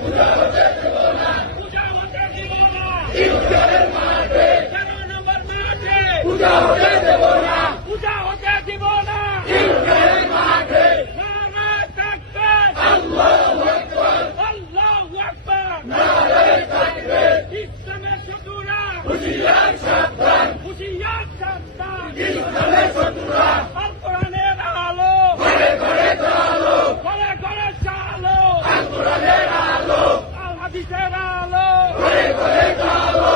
পূজা হতে দেব না। 13 নম্বর মাঠে পূজা হতে দেব না। ইউনিয়নের মাঠে নারায়ে তাকবীর, আল্লাহু আকবার, আল্লাহু আকবার, নারায়ে তাকবীর। ইসলামের শত্রুরা হুঁশিয়ার সাবধান, ইসলামের শত্রুরা আল কোরআনের আলো ঘরে ঘরে জ্বালো, আল কোরআনের আলো, আল হাদিসের আলো ঘরে ঘরে জ্বালো।